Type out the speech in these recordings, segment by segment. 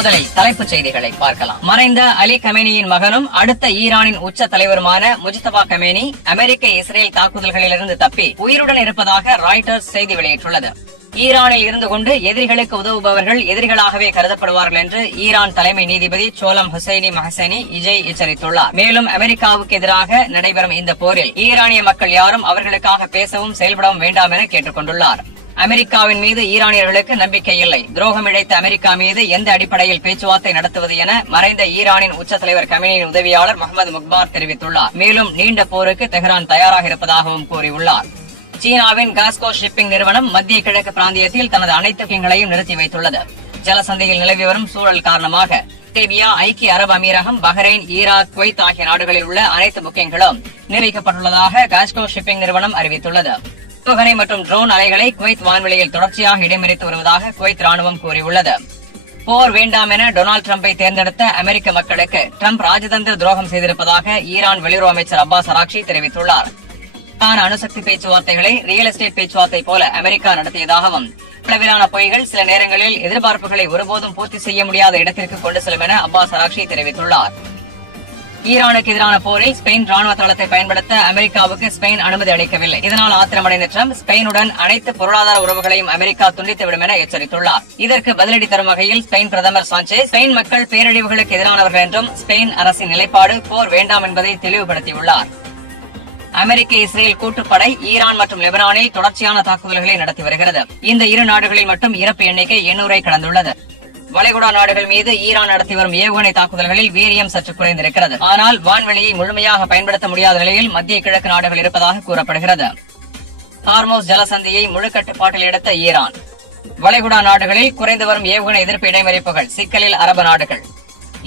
முதலில் தலைப்புச் செய்திகளை பார்க்கலாம். மறைந்த அலி கமேனியின் மகனும் அடுத்த ஈரானின் உச்ச தலைவருமான முஜ்தபா கமேனி அமெரிக்க இஸ்ரேல் தாக்குதல்களிலிருந்து தப்பி உயிருடன் இருப்பதாக ராய்டர்ஸ் செய்தி வெளியிட்டுள்ளது. ஈரானில் இருந்து கொண்டு எதிரிகளுக்கு உதவுபவர்கள் எதிரிகளாகவே கருதப்படுவார்கள் என்று ஈரான் தலைமை நீதிபதி சோலம் ஹுசைனி மஹசனி இஜய் எச்சரித்துள்ளார். மேலும் அமெரிக்காவுக்கு எதிராக நடைபெறும் இந்த போரில் ஈரானிய மக்கள் யாரும் அவர்களுக்காக பேசவும் செயல்படவும் வேண்டாம் என கேட்டுக் கொண்டுள்ளார். அமெரிக்காவின் மீது ஈரானியர்களுக்கு நம்பிக்கை இல்லை. துரோகம் இழைத்த அமெரிக்கா மீது எந்த அடிப்படையில் பேச்சுவார்த்தை நடத்துவது என மறைந்த ஈரானின் உச்ச தலைவர் கமேனியின் உதவியாளர் முகமது முக்பார் தெரிவித்துள்ளார். மேலும் நீண்ட போருக்கு தெஹ்ரான் தயாராக இருப்பதாகவும் கூறியுள்ளார். சீனாவின் காஸ்கோ ஷிப்பிங் நிறுவனம் மத்திய கிழக்கு பிராந்தியத்தில் தனது அனைத்து புக்கிங்களையும் நிறுத்தி வைத்துள்ளது. ஜலசந்தையில் நிலவி வரும் சூழல் காரணமாக அரேபியா, ஐக்கிய அரபு அமீரகம், பஹ்ரைன், ஈராக், குவைத் ஆகிய நாடுகளில் உள்ள அனைத்து புக்கிங்களும் நிர்ணயிக்கப்பட்டுள்ளதாக காஸ்கோ ஷிப்பிங் நிறுவனம் அறிவித்துள்ளது. ஏவுகணை மற்றும் ட்ரோன் அலைகளை குவைத் வான்வெளியில் தொடர்ச்சியாக இடைமறித்து வருவதாக குவைத் ராணுவம் கூறியுள்ளது. போர் வேண்டாம் என டொனால்டு டிரம்பை தேர்ந்தெடுத்த அமெரிக்க மக்களுக்கு டிரம்ப் ராஜதந்திர துரோகம் செய்திருப்பதாக ஈரான் வெளியுறவு அமைச்சர் அப்பாஸ் அராக்சி தெரிவித்துள்ளார். அணுசக்தி பேச்சுவார்த்தைகளை ரியல் எஸ்டேட் பேச்சுவார்த்தை போல அமெரிக்கா நடத்தியதாகவும் அளவிலான பொய்கள் சில நேரங்களில் எதிர்பார்ப்புகளை ஒருபோதும் பூர்த்தி செய்ய முடியாத இடத்திற்கு கொண்டு செல்லும் என அப்பாஸ் அராக்சி தெரிவித்துள்ளார். ஈரானுக்கு எதிரான போரில் ஸ்பெயின் ராணுவ தளத்தை பயன்படுத்த அமெரிக்காவுக்கு ஸ்பெயின் அனுமதி அளிக்கவில்லை. இதனால் ஆத்திரமடைந்த டிரம்ப் ஸ்பெயினுடன் அனைத்து பொருளாதார உறவுகளையும் அமெரிக்கா துண்டித்துவிடும் என எச்சரித்துள்ளார். இதற்கு பதிலடி தரும் வகையில் ஸ்பெயின் பிரதமர் சாnchez ஸ்பெயின் மக்கள் பேரழிவுகளுக்கு எதிரானவர்கள் என்றும் ஸ்பெயின் அரசின் நிலைப்பாடு போர் வேண்டாம் என்பதை தெளிவுபடுத்தியுள்ளார். அமெரிக்க இஸ்ரேல் கூட்டுப்படை ஈரான் மற்றும் லெபனானில் தொடர்ச்சியான தாக்குதல்களை நடத்தி வருகிறது. இந்த இரு நாடுகளில் மட்டும் இறப்பு எண்ணிக்கை 800-ஐ கடந்துள்ளது. வளைகுடா நாடுகள் மீது ஈரான் நடத்தி வரும் ஏவுகணை தாக்குதல்களில் வீரியம் சற்று குறைந்திருக்கிறது. ஆனால் வான்வெளியை முழுமையாக பயன்படுத்த முடியாத நிலையில் மத்திய கிழக்கு நாடுகள் இருப்பதாக கூறப்படுகிறது. ஹார்மோஸ் ஜலசந்தியை முழு கட்டுப்பாட்டில் எடுத்த ஈரான். வளைகுடா நாடுகளில் குறைந்து வரும் ஏவுகணை எதிர்ப்பு இடைமறிப்புகள் சிக்கலில் அரபு நாடுகள்.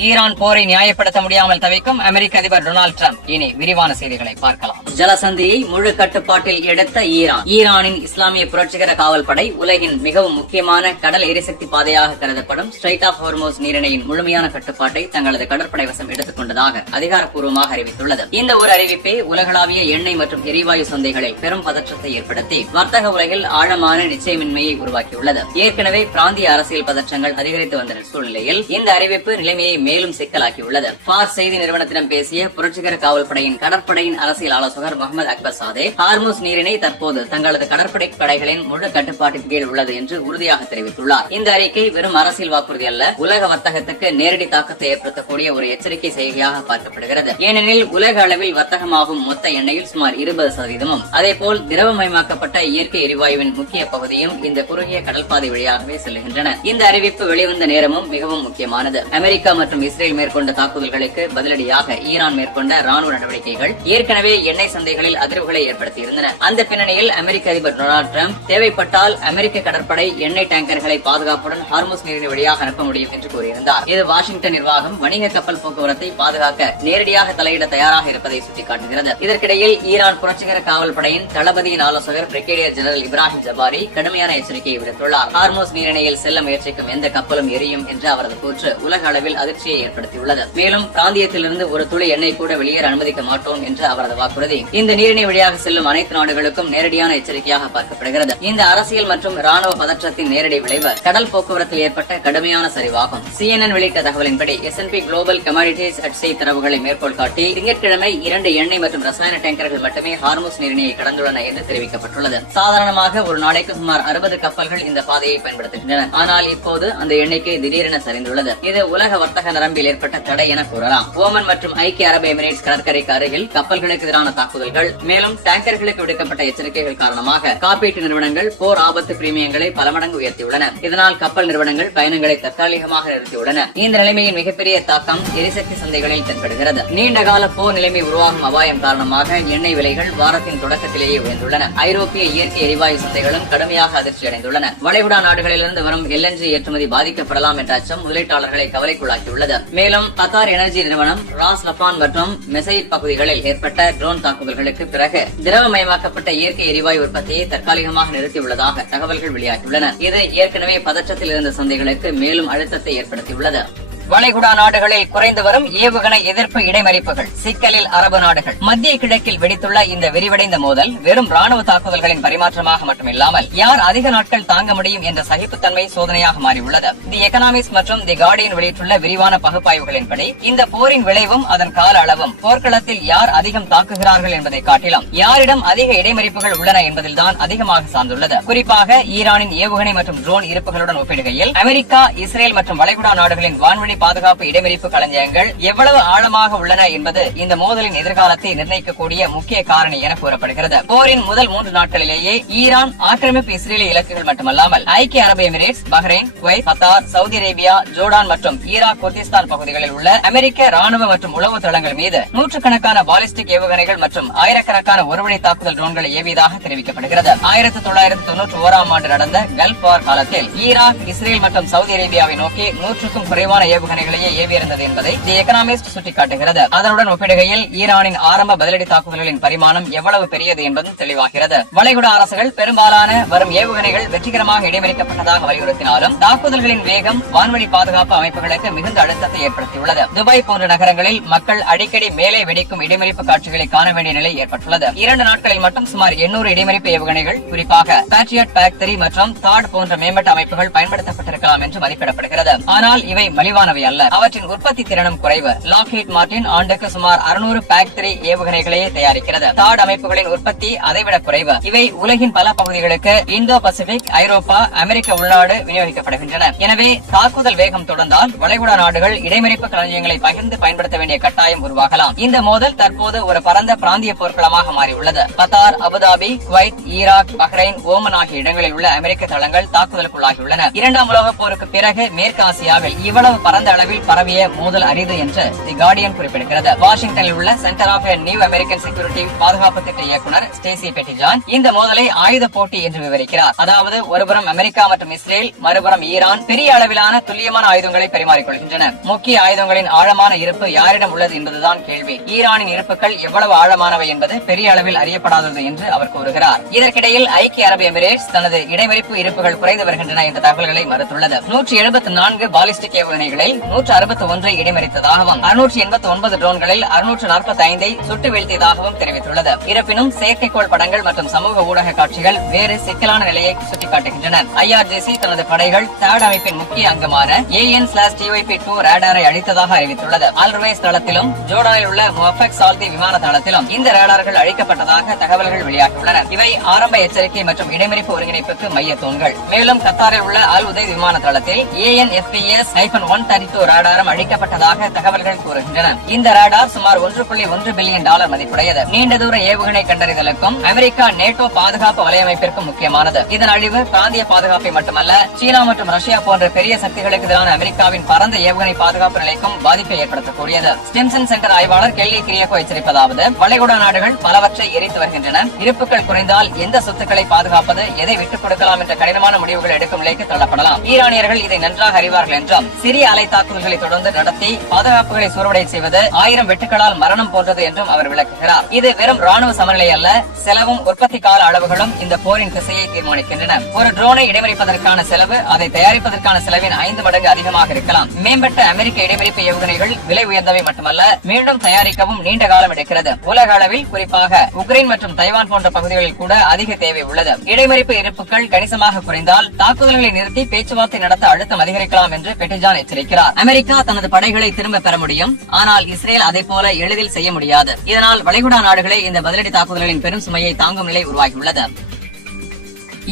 ஈரான் போரை நியாயப்படுத்த முடியாமல் தவிக்கும் அமெரிக்க அதிபர் டொனால்டு டிரம்ப். இனி விரிவான செய்திகளை பார்க்கலாம். ஜலசந்தியை முழு கட்டுப்பாட்டில் எடுத்த ஈரான். ஈரானின் இஸ்லாமிய புரட்சிகர காவல் படை உலகின் மிகவும் முக்கியமான கடல் எரிசக்தி பாதையாக கருதப்படும் ஸ்ட்ரைட் ஆஃப் ஹார்மோஸ் நீரிணையின் முழுமையான கட்டுப்பாட்டை தங்களது கடற்படை வசம் எடுத்துக் கொண்டதாக அதிகாரப்பூர்வமாக அறிவித்துள்ளது. இந்த ஒரு அறிவிப்பே உலகளாவிய எண்ணெய் மற்றும் எரிவாயு சந்தைகளில் பெரும் பதற்றத்தை ஏற்படுத்தி வர்த்தக உலகில் ஆழமான நிச்சயமின்மையை உருவாக்கியுள்ளது. ஏற்கனவே பிராந்திய அரசியல் பதற்றங்கள் அதிகரித்து வந்த சூழ்நிலையில் இந்த அறிவிப்பு நிலைமையை மேலும் சிக்கலாக்கியுள்ளது. ஃபார்ஸ் செய்தி நிறுவனத்திடம் பேசிய புரட்சிகர காவல் படையின் கடற்படையின் அரசியல் ஆலோசகர் முகமது அக்பர் சாதே ஹார்மோஸ் நீரிணை தற்போது தங்களது கடற்படை படைகளின் முழு கட்டுப்பாட்டின் கீழ் உள்ளது என்று உறுதியாக தெரிவித்துள்ளார். இந்த அறிக்கை வெறும் அரசியல் வாக்குறுதி அல்ல, உலக வர்த்தகத்துக்கு நேரடி தாக்கத்தை ஏற்படுத்தக்கூடிய ஒரு எச்சரிக்கை செய்தியாக பார்க்கப்படுகிறது. ஏனெனில் உலக அளவில் வர்த்தகமாகும் மொத்த எண்ணெயில் சுமார் 20%, அதேபோல் திரவமயமாக்கப்பட்ட இயற்கை எரிவாயுவின் முக்கிய பகுதியும் இந்த குறுகிய கடல்பாதை வழியாகவே செல்கின்றன. இந்த அறிவிப்பு வெளிவந்த நேரமும் மிகவும் முக்கியமானது. அமெரிக்கா மற்றும் இஸ்ரேல் மேற்கொண்ட தாக்குதல்களுக்கு பதிலடியாக ஈரான் மேற்கொண்ட ராணுவ நடவடிக்கைகள் ஏற்கனவே எண்ணெய் சந்தைகளில் அதிர்வுகளை ஏற்படுத்தியிருந்தன. அந்த பின்னணியில் அமெரிக்க அதிபர் டொனால்டு டிரம்ப் தேவைப்பட்டால் அமெரிக்க கடற்படை எண்ணெய் டேங்கர்களை பாதுகாப்புடன் ஹார்மோஸ் நீரிணை வழியாக அனுப்ப முடியும் என்று கூறியிருந்தார். இது வாஷிங்டன் நிர்வாகம் வணிக கப்பல் போக்குவரத்தை பாதுகாக்க நேரடியாக தலையிட தயாராக இருப்பதை சுட்டிக்காட்டுகிறது. இதற்கிடையில் ஈரான் புரட்சிகர காவல் படையின் தளபதியின் ஆலோசகர் பிரிகேடியர் ஜெனரல் இப்ராஹிம் ஜபாரி கடுமையான எச்சரிக்கையை விடுத்துள்ளார். ஹார்மோஸ் நீரிணையில் செல்ல முயற்சிக்கும் எந்த கப்பலும் எரியும் என்ற அவரது கூற்று உலக அளவில் அதிர்ச்சியை ஏற்படுத்தியுள்ளது. மேலும் பிராந்தியத்திலிருந்து ஒரு துளி எண்ணெய் கூட வெளியேற அனுமதிக்க மாட்டோம் என்ற அவரது வாக்குறுதி இந்த நீரிணை வழியாக செல்லும் அனைத்து நாடுகளுக்கும் நேரடியான எச்சரிக்கையாக பார்க்கப்படுகிறது. இந்த அரசியல் மற்றும் ராணுவ பதற்றத்தின் நேரடி விளைவு கடல் போக்குவரத்தில் ஏற்பட்ட கடுமையான சரிவாகும். CNN வெளியிட்ட தகவலின்படி S&P குளோபல் கமாடிட்டிஸ் அட்சை தரவுகளை மேற்கோள் காட்டி திங்கட்கிழமை 2 எண்ணெய் மற்றும் ரசாயன டேங்கர்கள் மட்டுமே ஹார்மோஸ் நீரிணையை கடந்துள்ளன என்று தெரிவிக்கப்பட்டுள்ளது. சாதாரணமாக ஒரு நாளைக்கு சுமார் 60 கப்பல்கள் இந்த பாதையை பயன்படுத்துகின்றன. ஆனால் இப்போது அந்த எண்ணிக்கை திடீரென சரிந்துள்ளது. இது உலக வர்த்தக நரம்பில் ஏற்பட்ட தடை என கூறலாம். ஓமன் மற்றும் ஐக்கிய அரபு எமிரேட்ஸ் கடற்கரைக்கு அருகில் கப்பல்களுக்கு எதிரான தாக்குதல்கள் மேலும் டேங்கர்களுக்கு விடுக்கப்பட்ட எச்சரிக்கைகள் காரணமாக காப்பீட்டு நிறுவனங்கள் போர் ஆபத்து பிரீமியங்களை பல மடங்கு உயர்த்தியுள்ளன. இதனால் கப்பல் நிறுவனங்கள் பயணங்களை தற்காலிகமாக நிறுத்தியுள்ளன. இந்த நிலைமையின் மிகப்பெரிய தாக்கம் எரிசக்தி சந்தைகளில் தென்படுகிறது. நீண்டகால போர் நிலைமை உருவாகும் அபாயம் காரணமாக எண்ணெய் விலைகள் வாரத்தின் தொடக்கத்திலேயே உயர்ந்துள்ளன. ஐரோப்பிய இயற்கை எரிவாயு சந்தைகளும் கடுமையாக அதிர்ச்சி அடைந்துள்ளன. வளைகுடா நாடுகளிலிருந்து வரும் LNG ஏற்றுமதி பாதிக்கப்படலாம் என்ற அச்சம் முதலீட்டாளர்களை கவலைக்குள்ளாக்கியுள்ளது. மேலும் கத்தார் எனர்ஜி நிறுவனம் ராஸ் லபான் மற்றும் மெசைட் பகுதிகளில் ஏற்பட்ட ட்ரோன் தாக்குதல்களுக்கு பிறகு திரவமயமாக்கப்பட்ட இயற்கை எரிவாயு உற்பத்தியை தற்காலிகமாக நிறுத்தியுள்ளதாக தகவல்கள் வெளியாகியுள்ளன. இது ஏற்கனவே பதற்றத்தில் இருந்த சந்தைகளுக்கு மேலும் அழுத்தத்தை ஏற்படுத்தியுள்ளது. வளைகுடா நாடுகளில் குறைந்து வரும் ஏவுகணை எதிர்ப்பு இடைமறிப்புகள், சிக்கலில் அரபு நாடுகள். மத்திய கிழக்கில் வெடித்துள்ள இந்த விரிவடைந்த மோதல் வெறும் ராணுவ தாக்குதல்களின் பரிமாற்றமாக மட்டுமில்லாமல் யார் அதிக நாட்கள் தாங்க முடியும் என்ற சகிப்புத்தன்மை சோதனையாக மாறியுள்ளது. தி எகனாமிஸ்ட் மற்றும் தி கார்டியன் வெளியிட்டுள்ள விரிவான பகுப்பாய்வுகளின்படி இந்த போரின் விளைவும் அதன் கால அளவும் போர்க்களத்தில் யார் அதிகம் தாக்குகிறார்கள் என்பதை காட்டிலும் யாரிடம் அதிக இடைமறிப்புகள் உள்ளன என்பதில்தான் அதிகமாக சார்ந்துள்ளது. குறிப்பாக ஈரானின் ஏவுகணை மற்றும் ட்ரோன் இருப்புகளுடன் ஒப்பிடுகையில் அமெரிக்கா, இஸ்ரேல் மற்றும் வளைகுடா நாடுகளின் வான்வழி பாதுகாப்பு இடைமறிப்பு களஞ்சியங்கள் எவ்வளவு ஆழமாக உள்ளன என்பது இந்த மோதலின் எதிர்காலத்தை நிர்ணயிக்கக்கூடிய முக்கிய காரணி என கூறப்படுகிறது. போரின் முதல் 3 நாட்களிலேயே ஈரான் ஆக்கிரமிப்பு இஸ்ரேலிய இலக்குகள் மட்டுமல்லாமல் ஐக்கிய அரபு Emirates, Bahrain, Kuwait, Qatar, Saudi Arabia, Jordan மற்றும் ஈராக் குர்திஸ்தான் பகுதிகளில் உள்ள அமெரிக்க ராணுவ மற்றும் உளவு தளங்கள் மீது நூற்றுக்கணக்கான பாலிஸ்டிக் ஏவுகணைகள் மற்றும் ஆயிரக்கணக்கான ஒருவழி தாக்குதல் ட்ரோன்களை ஏவியதாக தெரிவிக்கப்படுகிறது. 1991ஆம் ஆண்டு நடந்த கல்ஃப் வார் காலத்தில் ஈராக், இஸ்ரேல் மற்றும் சவுதி அரேபியாவை நோக்கி 100க்கும் குறைவான ஏவுகணைகளையே ஏவியிருந்தது என்பதை தி எகனாமிஸ்ட் சுட்டிக்காட்டுகிறது. அதனுடன் ஒப்பிடுகையில் ஈரானின் ஆரம்ப பதிலடி தாக்குதல்களின் பரிமாணம் எவ்வளவு பெரியது என்பதும் தெளிவாகிறது. வளைகுடா அரசுகள் பெரும்பாலான வரும் ஏவுகணைகள் வெற்றிகரமாக இடைமறிக்கப்பட்டதாக வலியுறுத்தினாலும் தாக்குதல்களின் வேகம் வான்வழி பாதுகாப்பு அமைப்புகளுக்கு மிகுந்த அழுத்தத்தை ஏற்படுத்தியுள்ளது. துபாய் போன்ற நகரங்களில் மக்கள் அடிக்கடி மேலே வெடிக்கும் இடைமறிப்பு காட்சிகளை காண வேண்டிய நிலை ஏற்பட்டுள்ளது. 2 நாட்களில் மட்டும் சுமார் 800 இடைமறிப்பு ஏவுகணைகள், குறிப்பாக பேட்ரியாட் PAC-3 மற்றும் தாட் போன்ற மேம்பட்ட அமைப்புகள் பயன்படுத்தப்பட்டிருக்கலாம் என்று மதிப்பிடப்படுகிறது. ஆனால் இவை மலிவானவை அல்ல. அவற்றின் உற்பத்தி திறனும் குறைவு. லாக்ஹீட் மார்டின் ஆண்டுக்கு சுமார் 600 PAC-3 ஏவுகணைகளையே தயாரிக்கிறது. தாட் அமைப்புகளின் உற்பத்தி அதைவிட குறைவு. இவை உலகின் பல பகுதிகளுக்கு இந்தோ பசிபிக், ஐரோப்பா, அமெரிக்க உள்நாடு விநியோகிக்கப்படுகின்றன. எனவே தாக்குதல் வேகம் தொடர்ந்தால் வளைகுடா நாடுகள் இடைமறிப்பு களஞ்சியங்களை பகிர்ந்து பயன்படுத்த வேண்டிய கட்டாயம் உருவாகலாம். இந்த மோதல் தற்போது ஒரு பரந்த பிராந்திய போர்க்களமாக மாறியுள்ளது. Qatar, Abu Dhabi, Kuwait, Iraq, Bahrain, Oman ஆகிய இடங்களில் உள்ள அமெரிக்க தளங்கள் தாக்குதலுக்குள்ளாகியுள்ளன. 2ஆம் உலகப் போருக்கு பிறகு மேற்கு ஆசியாவில் இவ்வளவு பரந்த அளவில் பரவிய மோதல் அரிது என்று தி கார்டியன் குறிப்பிடுகிறது. வாஷிங்டனில் உள்ள centre of New American Security பாதுகாப்பு திட்ட இயக்குநர் ஸ்டேசி பெட்டிஜான் இந்த மோதலை ஆயுத போட்டி என்று விவரிக்கிறார். அதாவது ஒருபுறம் அமெரிக்கா மற்றும் இஸ்ரேல், மறுபுறம் ஈரான் பெரிய அளவிலான துல்லியமான ஆயுதங்களை பரிமாறிக்கொள்கின்றன. முக்கிய ஆயுதங்களின் ஆழமான இருப்பு யாரிடம் உள்ளது என்பதுதான் கேள்வி. ஈரானின் இருப்புகள் எவ்வளவு ஆழமானவை என்பது பெரிய அளவில் அறியப்படாதது என்று அவர் கூறுகிறார். இதற்கிடையில் ஐக்கிய அரபு எமிரேட்ஸ் தனது இடைமறிப்பு இருப்புகள் குறைந்து வருகின்றன என்ற தகவல்களை மறுத்துள்ளது. 174 பாலிஸ்டிக் ஏவுகணைகளில் 161 இடைமறித்ததாகவும் 689 ட்ரோன்களில் 645 சுட்டு வீழ்த்தியதாகவும் தெரிவித்துள்ளது. இருப்பினும் செயற்கைக்கோள் படங்கள் மற்றும் சமூக ஊடக காட்சிகள் வேறு சிக்கலான நிலையை சுட்டிக்காட்டுகின்றன. IRGC தனது படைகள் THAAD அமைப்பின் முக்கிய அங்கமான AN/TYP-2 ரேடாரை அழித்ததாக அறிவித்துள்ளது. அல்ருவைஸ் தளத்திலும் ஜோர்டானில் உள்ள முவஃபக் சால்தி விமான தளத்திலும் இந்த ரேடார்கள் அழிக்கப்பட்டதாக தகவல்கள் வெளியாகியுள்ளன. இவை ஆரம்ப எச்சரிக்கை மற்றும் இடைமறிப்பு ஒருங்கிணைப்புக்கு மைய தூண்கள். மேலும் கத்தாரில் உள்ள அல் உதைத் விமான தளத்தில் AN/FPS-132 ரேடாரும் அழிக்கப்பட்டதாக தகவல்கள் கூறுகின்றன. இந்த ரேடார் சுமார் $1.1 பில்லியன் மதிப்புடையது. நீண்ட தூர ஏவுகணை கண்டறிதலுக்கும் அமெரிக்கா நேட்டோ பாதுகாப்பு வலையமைப்பிற்கும் முக்கியமானது. இதன் அழிவு பிராந்திய பாதுகாப்பை மட்டுமல்ல, சீனா மற்றும் ரஷ்யா போன்ற பெரிய சக்திகளுக்கு எதிரான அமெரிக்காவின் பரந்த ஏவுகணை பாதுகாப்பு நிலைக்கும் பாதிப்பை ஏற்படுத்தக்கூடியது. ஸ்டிம்சன் சென்டர் ஆய்வாளர் கெல்லி கிரியகோ எச்சரிப்பதாவது, வளைகுடா நாடுகள் பலவற்றை எரித்து வருகின்றன. இருப்புகள் குறைந்தால் எந்த சொத்துக்களை பாதுகாப்பது, எதை விட்டுக் கொடுக்கலாம் என்ற கடினமான முடிவுகள் எடுக்கும் நிலைக்கு தள்ளப்படலாம். ஈரானியர்கள் இதை நன்றாக அறிவார்கள் என்றும் சிறிய அலை தாக்குதல்களை தொடர்ந்து நடத்தி பாதுகாப்புகளை சூறுவடை செய்வது 1000 வெட்டுக்களால் மரணம் போன்றது என்றும் அவர் விளக்குகிறார். இது வெறும் ராணுவ சமநிலை அல்ல, செலவும் உற்பத்தி கால அளவுகளும் இந்த போரின் திசையை தீர்மானிக்கின்றன. ஒரு ட்ரோனை இடைமறிப்பதற்கான செலவு அதை தயாரிப்பதற்கான செலவின் 5 மடங்கு அதிகமாக இருக்கலாம். மேம்பட்ட அமெரிக்க இடைமறிப்பு ஏவுகணைகள் விலை உயர்ந்தவை மட்டுமல்ல, மீண்டும் தயாரிக்கவும் நீண்ட காலம் எடுக்கிறது. உலக அளவில் குறிப்பாக உக்ரைன் மற்றும் தைவான் போன்ற பகுதிகளில் கூட அதிக தேவை உள்ளது. இடைமறிப்பு இருப்புகள் கணிசமாக குறைந்தால் தாக்குதல்களை நிறுத்தி பேச்சுவார்த்தை நடத்த அழுத்தம் அதிகரிக்கலாம் என்று பெட்டிஜான் எச்சரிக்கிறார். அமெரிக்கா தனது படைகளை திரும்ப பெற முடியும், ஆனால் இஸ்ரேல் அதை போல எளிதில் செய்ய முடியாது. இதனால் வளைகுடா நாடுகளே இந்த பதிலடி தாக்குதல்களின் பெரும் சுமையை தாங்கும் நிலை உருவாகியுள்ளது.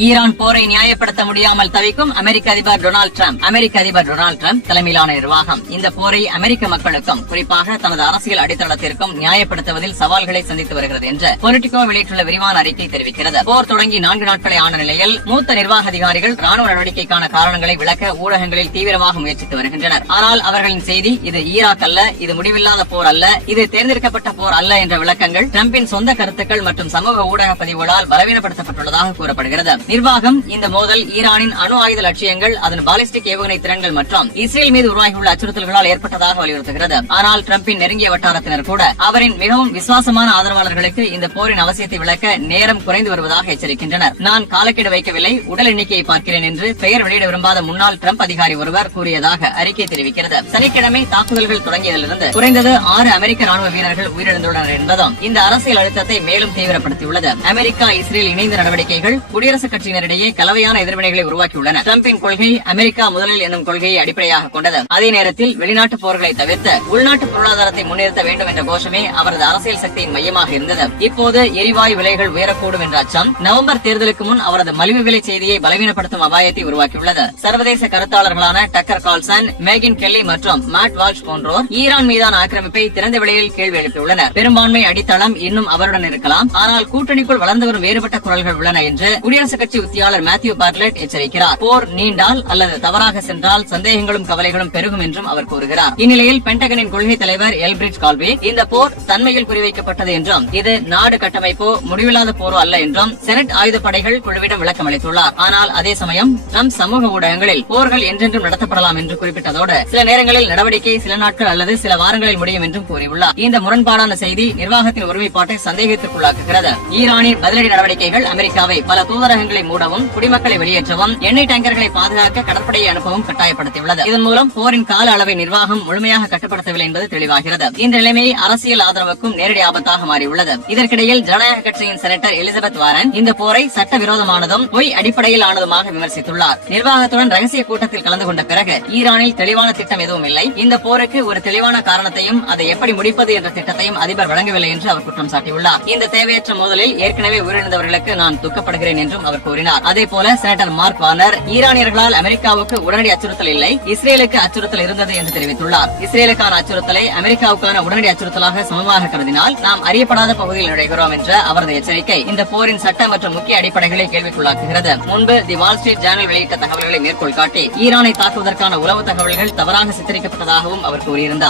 ஈரான் போரை நியாயப்படுத்த முடியாமல் தவிக்கும் அமெரிக்க அதிபர் டொனால்டு டிரம்ப். அமெரிக்க அதிபர் டொனால்டு டிரம்ப் தலைமையிலான நிர்வாகம் இந்த போரை அமெரிக்க மக்களுக்கும் குறிப்பாக தனது அரசியல் அடித்தளத்திற்கும் நியாயப்படுத்துவதில் சவால்களை சந்தித்து வருகிறது என்று பொலிட்டிகோ வெளியிட்டுள்ள விரிவான அறிக்கை தெரிவிக்கிறது. போர் தொடங்கி 4 நாட்களை ஆன நிலையில் மூத்த நிர்வாக அதிகாரிகள் ராணுவ நடவடிக்கைக்கான காரணங்களை விளக்க ஊடகங்களில் தீவிரமாக முயற்சித்து வருகின்றனர். ஆனால் அவர்களின் செய்தி இது ஈராக் அல்ல, இது முடிவில்லாத போர் அல்ல, இது தேர்ந்தெடுக்கப்பட்ட போர் அல்ல என்ற விளக்கங்கள் டிரம்பின் சொந்த கருத்துக்கள் மற்றும் சமூக ஊடக பதிவுகளால் பலவீனப்படுத்தப்பட்டுள்ளதாக கூறப்படுகிறது. நிர்வாகம் இந்த மோதல் ஈரானின் அணு ஆயுத லட்சியங்கள், அதன் பாலிஸ்டிக் ஏவுகணை திறன்கள் மற்றும் இஸ்ரேல் மீது உருவாகியுள்ள அச்சுறுத்தல்களால் ஏற்பட்டதாக வலியுறுத்துகிறது. ஆனால் டிரம்பின் நெருங்கிய வட்டாரத்தினர் கூட அவரின் மிகவும் விசுவாசமான ஆதரவாளர்களுக்கு இந்த போரின் அவசியத்தை விளக்க நேரம் குறைந்து வருவதாக எச்சரிக்கின்றனர். நான் காலக்கெடு வைக்கவில்லை, உடல் எண்ணிக்கையை பார்க்கிறேன் என்று பெயர் வெளியிட விரும்பாத முன்னாள் டிரம்ப் அதிகாரி ஒருவர் கூறியதாக அறிக்கை தெரிவிக்கிறது. சனிக்கிழமை தாக்குதல்கள் தொடங்கியதிலிருந்து குறைந்தது 6 அமெரிக்க ராணுவ வீரர்கள் உயிரிழந்துள்ளனர் என்பதும் இந்த அரசியல் அழுத்தத்தை மேலும் தீவிரப்படுத்தியுள்ளது. அமெரிக்கா இஸ்ரேல் இணைந்த நடவடிக்கைகள் குடியரசுக் கட்சியினரிடையே கலவையான எதிர்வினைகளை உருவாக்கியுள்ளன. டிரம்பின் கொள்கை அமெரிக்கா முதலில் என்னும் கொள்கையை அடிப்படையாக கொண்டது. அதே நேரத்தில் வெளிநாட்டு போர்களை தவிர்த்து உள்நாட்டு பொருளாதாரத்தை முன்னிறுத்த வேண்டும் என்ற கோஷமே அவரது அரசியல் சக்தியின் மையமாக இருந்தது. இப்போது எரிவாயு விலைகள் உயரக்கூடும் என்ற அச்சம் நவம்பர் தேர்தலுக்கு முன் அவரது மலிவு விலை செய்தியை பலவீனப்படுத்தும் அபாயத்தை உருவாக்கியுள்ளது. சர்வதேச கருத்தாளர்களான டக்கர் கால்சன், மேகின் கெல்லி மற்றும் மேட் வால்ஷ் போன்றோர் ஈரான் மீதான ஆக்கிரமிப்பை திறந்த வெளியில் கேள்வி எழுப்பியுள்ளனர். பெரும்பான்மை அடித்தளம் இன்னும் அவருடன் இருக்கலாம், ஆனால் கூட்டணிக்குள் வளர்ந்து வரும் வேறுபட்ட குரல்கள் உள்ளன என்று குடியரசுக் கட்சி உத்தியாளர் மேத்யூ பார்ட்லெட் எச்சரிக்கிறார். போர் நீண்டால் அல்லது தவறாக சென்றால் சந்தேகங்களும் கவலைகளும் பெருகும் என்றும் அவர் கூறுகிறார். இந்நிலையில் பென்டகனின் கொள்கை தலைவர் எல்பிரிட் கால்வே இந்த போர் தன்மையில் குறிவைக்கப்பட்டது என்றும் இது நாடு கட்டமைப்போ முடிவில்லாத போரோ அல்ல என்றும் செனட் ஆயுதப்படைகள் குழுவிடம் விளக்கம் அளித்துள்ளார். ஆனால் அதே சமயம் ட்ரம்ப் சமூக ஊடகங்களில் போர்கள் என்றென்றும் நடத்தப்படலாம் என்று குறிப்பிட்டதோடு சில நேரங்களில் நடவடிக்கை சில நாட்கள் அல்லது சில வாரங்களில் முடியும் என்றும் கூறியுள்ளார். இந்த முரண்பாடான செய்தி நிர்வாகத்தின் ஒருமைப்பாட்டை சந்தேகத்திற்குள்ளாக்குகிறது. ஈரானின் பதிலடி நடவடிக்கைகள் அமெரிக்காவை பல தூதரகங்களை மூடவும், குடிமக்களை வெளியேற்றவும், எண்ணெய் டேங்கர்களை பாதுகாக்க கடற்படையை அனுப்பவும் கட்டாயப்படுத்தியுள்ளது. இதன் மூலம் போரின் கால அளவை நிர்வாகம் முழுமையாக கட்டுப்படுத்தவில்லை என்பது தெளிவாகிறது. இந்த நிலைமையை அரசியல் ஆதரவுக்கும் நேரடி ஆபத்தாக மாறியுள்ளது. இதற்கிடையில் ஜனநாயக கட்சியின் செனட்டர் எலிசபெத் வாரன் இந்த போரை சட்டவிரோதமானதும் பொய் அடிப்படையில் ஆனதுமாக விமர்சித்துள்ளார். நிர்வாகத்துடன் ரகசிய கூட்டத்தில் கலந்து கொண்ட பிறகு ஈரானில் தெளிவான திட்டம் எதுவும் இல்லை, இந்த போருக்கு ஒரு தெளிவான காரணத்தையும் அதை எப்படி முடிப்பது என்ற திட்டத்தையும் அதிபர் வழங்கவில்லை என்று அவர் குற்றம் சாட்டியுள்ளார். இந்த தேவையற்ற மோதலில் ஏற்கனவே உயிரிழந்தவர்களுக்கு நான் துக்கப்படுகிறேன் என்றும் அவர் கூறினார். அதேபோல செனட்டர் மார்க் வார்னர் ஈரானியர்களால் அமெரிக்காவுக்கு உடனடி அச்சுறுத்தல் இல்லை, இஸ்ரேலுக்கு அச்சுறுத்தல் இருந்தது என்று தெரிவித்துள்ளார். இஸ்ரேலுக்கான அச்சுறுத்தலை அமெரிக்காவுக்கான உடனடி அச்சுறுத்தலாக சமமாக கருதினால் நாம் அறியப்படாத பகுதியில் நுழைகிறோம் என்ற அவரது எச்சரிக்கை இந்த போரின் சட்ட மற்றும் முக்கிய அடிப்படைகளை கேள்விக்குள்ளாக்குகிறது. முன்பு தி வால் ஸ்ட்ரீட் ஜேர்னல் வெளியிட்ட தகவல்களை மேற்கோள் காட்டி ஈரானை தாக்குவதற்கான உளவு தகவல்கள் தவறாக சித்தரிக்கப்பட்டதாகவும் அவர் கூறியிருந்தார்.